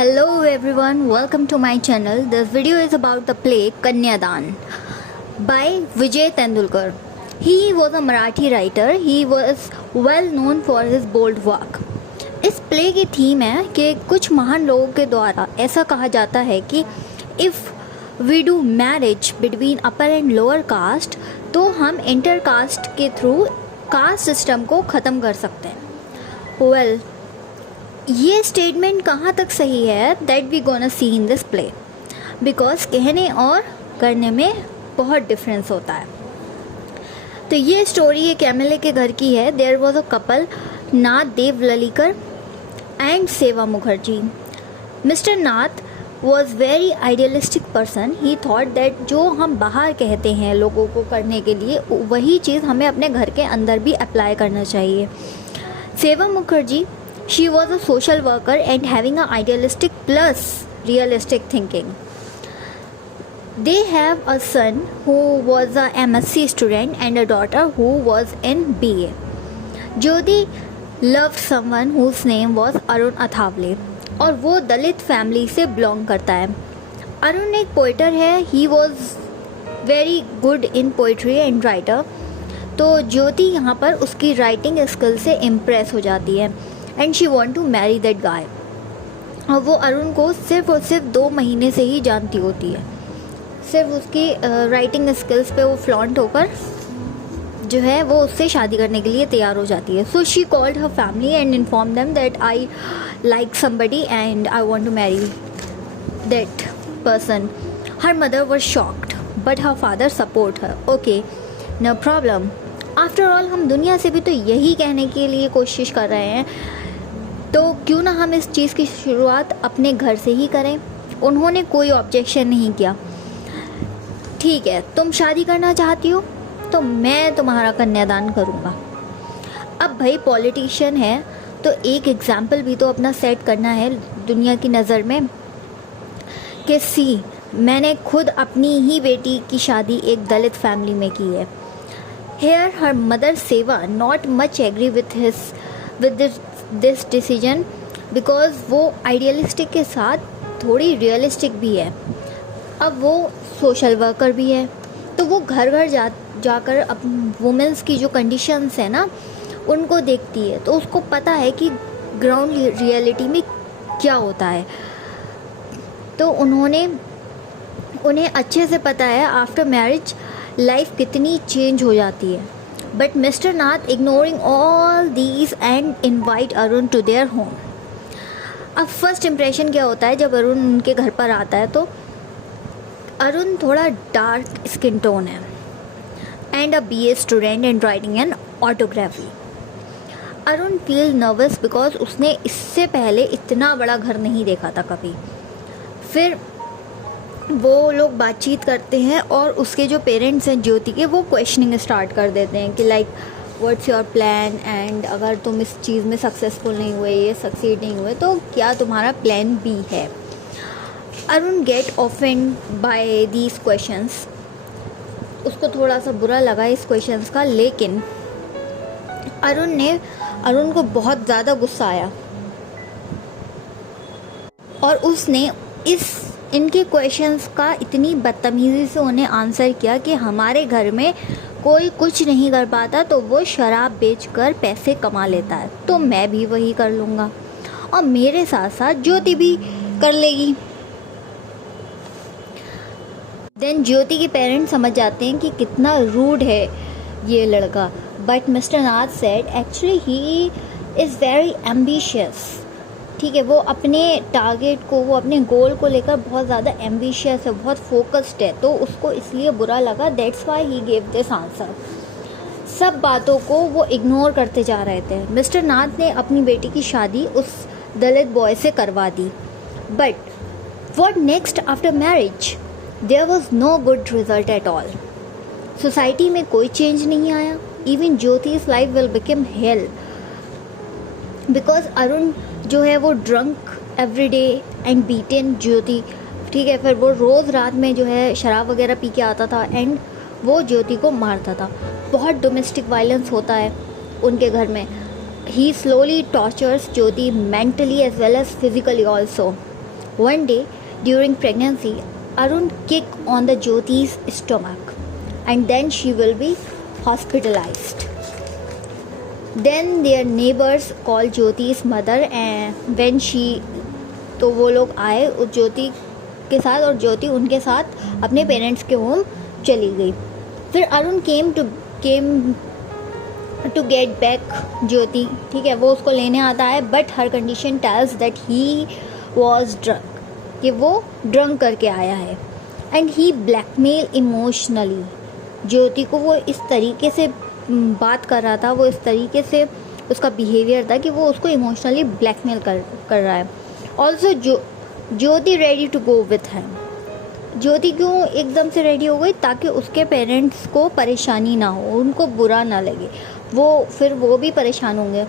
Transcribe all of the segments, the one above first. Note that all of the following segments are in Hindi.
Hello everyone, welcome to my channel. This video is about the play Kanyadan by Vijay Tendulkar. He was a Marathi writer. He was well known for his bold work. इस प्ले की थीम है कि कुछ महान लोगों के द्वारा ऐसा कहा जाता है कि if we do marriage between upper and lower caste तो हम इंटर कास्ट के थ्रू कास्ट सिस्टम को ख़त्म कर सकते हैं. वेल, ये स्टेटमेंट कहाँ तक सही है that we gonna see in this play, because कहने और करने में बहुत डिफरेंस होता है. तो ये स्टोरी एक एमएलए के घर की है. There was a couple, Nath Dev Lalikar and Seva Mukherjee. Mister Nath was very idealistic person. He thought that जो हम बाहर कहते हैं लोगों को करने के लिए वही चीज़ हमें अपने घर के अंदर भी अप्लाई करना चाहिए. सेवा Mukherjee, she was a social worker and having a idealistic plus realistic thinking. They have a son who was a MSc student and a daughter who was in BA. Jyoti loved someone whose name was Arun Athavale और वो दलित फैमिली से बिलोंग करता है. अरुण एक पोइटर है. He was very good in poetry and writer. तो ज्योति यहाँ पर उसकी राइटिंग स्किल से इम्प्रेस हो जाती है and she want to marry that guy. और वो अरुण को सिर्फ और सिर्फ 2 महीने से ही जानती होती है. सिर्फ उसकी राइटिंग स्किल्स पे वो फ्लॉन्ट होकर जो है वो उससे शादी करने के लिए तैयार हो जाती है. So she called her family and inform them that I like somebody and I want to marry that person. Her mother was shocked but her father support her. Okay, no problem. After all हम दुनिया से भी तो यही कहने के लिए कोशिश कर रहे हैं, तो क्यों ना हम इस चीज़ की शुरुआत अपने घर से ही करें. उन्होंने कोई ऑब्जेक्शन नहीं किया. ठीक है, तुम शादी करना चाहती हो तो मैं तुम्हारा कन्यादान करूँगा. अब भाई पॉलिटिशियन है तो एक एग्जाम्पल भी तो अपना सेट करना है दुनिया की नज़र में कि सी, मैंने खुद अपनी ही बेटी की शादी एक दलित फैमिली में की है. Here her mother Seva not much agree with this decision because वो आइडियलिस्टिक के साथ थोड़ी रियलिस्टिक भी है. अब वो सोशल वर्कर भी है तो वो घर घर जाकर अब वुमेंस की जो कंडीशंस है ना उनको देखती है. तो उसको पता है कि ग्राउंड रियलिटी में क्या होता है. तो उन्हें अच्छे से पता है आफ्टर मैरिज लाइफ कितनी चेंज हो जाती है. But mister Nath ignoring all these and invite Arun to their home. अब फर्स्ट इम्प्रेशन क्या होता है जब अरुण उनके घर पर आता है तो अरुण थोड़ा डार्क स्किन टोन है and a BA student and writing an autography. Arun feel nervous because उसने इससे पहले इतना बड़ा घर नहीं देखा था कभी. फिर वो लोग बातचीत करते हैं और उसके जो पेरेंट्स हैं ज्योति के वो क्वेश्चनिंग स्टार्ट कर देते हैं कि like what's your plan and अगर तुम इस चीज़ में सक्सेसफुल नहीं हुए, ये सक्सीड नहीं हुए तो क्या तुम्हारा प्लान बी है. Arun get offend by these questions. उसको थोड़ा सा बुरा लगा इस क्वेश्चंस का, लेकिन अरुण को बहुत ज़्यादा गुस्सा आया और उसने इनके क्वेश्चंस का इतनी बदतमीज़ी से उन्हें आंसर किया कि हमारे घर में कोई कुछ नहीं कर पाता तो वो शराब बेचकर पैसे कमा लेता है तो मैं भी वही कर लूँगा और मेरे साथ साथ ज्योति भी कर लेगी. देन ज्योति के पेरेंट्स समझ जाते हैं कि कितना रूड है ये लड़का. But mister Nath said actually he is very ambitious. ठीक है, वो अपने टारगेट को, वो अपने गोल को लेकर बहुत ज़्यादा एम्बिशियस है, बहुत फोकस्ड है, तो उसको इसलिए बुरा लगा. That's why he gave this answer. सब बातों को वो इग्नोर करते जा रहे थे. मिस्टर नाथ ने अपनी बेटी की शादी उस दलित बॉय से करवा दी. But what next after marriage? There was no good result at all. Society में कोई चेंज नहीं आया. Even Jyoti's life will become hell because Arun जो है वो drunk everyday and beaten Jyoti. ठीक है, फिर वो रोज़ रात में जो है शराब वगैरह पी के आता था एंड वो ज्योति को मारता था. बहुत डोमेस्टिक वायलेंस होता है उनके घर में. He slowly tortures Jyoti mentally as well as physically also. One day during pregnancy, Arun kick on the Jyoti's stomach and then she will be hospitalized. Then their neighbors called Jyoti's mother and when she तो वो लोग आए उस ज्योति के साथ और ज्योति उनके साथ अपने पेरेंट्स के होम चली गई. फिर Arun came to get back Jyoti. ठीक है, वो उसको लेने आता है बट हर condition tells that he was drunk, कि वो ड्रंक करके आया है. And he blackmail emotionally. Jyoti को वो इस तरीके से बात कर रहा था, वो इस तरीके से उसका बिहेवियर था कि वो उसको इमोशनली ब्लैकमेल कर रहा है. Also Jyoti ready to go with him. Jyoti क्यों एकदम से रेडी हो गई? ताकि उसके पेरेंट्स को परेशानी ना हो, उनको बुरा ना लगे, वो भी परेशान होंगे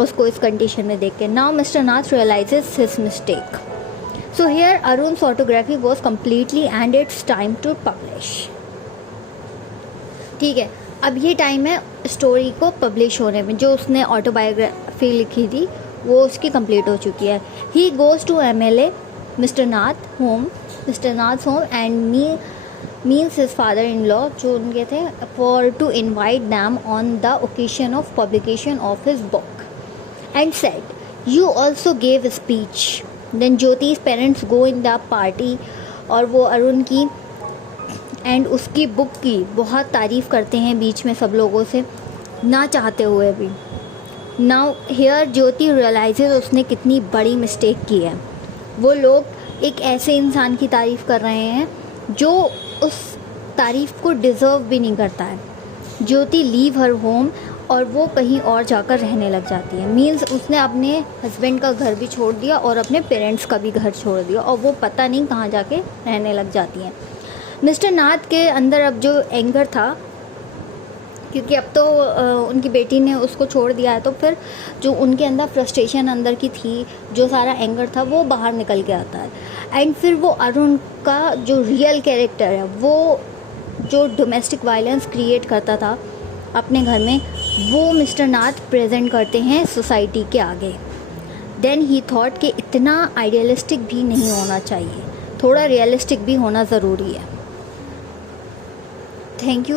उसको इस कंडीशन में देख के. Now mister Nath realizes his mistake. So here Arun's autography was completely and it's time to publish. ठीक है, अब ये टाइम है स्टोरी को पब्लिश होने में. जो उसने ऑटोबायोग्राफी लिखी थी वो उसकी कंप्लीट हो चुकी है. He goes to MLA mister Nath home and means his father in law जो उनके थे, for to invite them on the occasion of publication of his book and said you also gave speech. Then Jyoti's parents go in the party और वो अरुण की एंड उसकी बुक की बहुत तारीफ़ करते हैं बीच में सब लोगों से, ना चाहते हुए भी. नाउ हियर ज्योति रियलाइजेज उसने कितनी बड़ी मिस्टेक की है. वो लोग एक ऐसे इंसान की तारीफ़ कर रहे हैं जो उस तारीफ़ को डिज़र्व भी नहीं करता है. ज्योति लीव हर होम और वो कहीं और जाकर रहने लग जाती है. मीन्स उसने अपने हस्बैंड का घर भी छोड़ दिया और अपने पेरेंट्स का भी घर छोड़ दिया और वो पता नहीं कहाँ जाके रहने लग जाती हैं. मिस्टर नाथ के अंदर अब जो एंगर था, क्योंकि अब तो उनकी बेटी ने उसको छोड़ दिया है, तो फिर जो उनके अंदर फ्रस्ट्रेशन अंदर की थी, जो सारा एंगर था वो बाहर निकल के आता है. एंड फिर वो अरुण का जो रियल कैरेक्टर है, वो जो डोमेस्टिक वायलेंस क्रिएट करता था अपने घर में, वो मिस्टर नाथ प्रेजेंट करते हैं सोसाइटी के आगे. देन ही थॉट कि इतना आइडियलिस्टिक भी नहीं होना चाहिए, थोड़ा रियलिस्टिक भी होना ज़रूरी है. Thank you.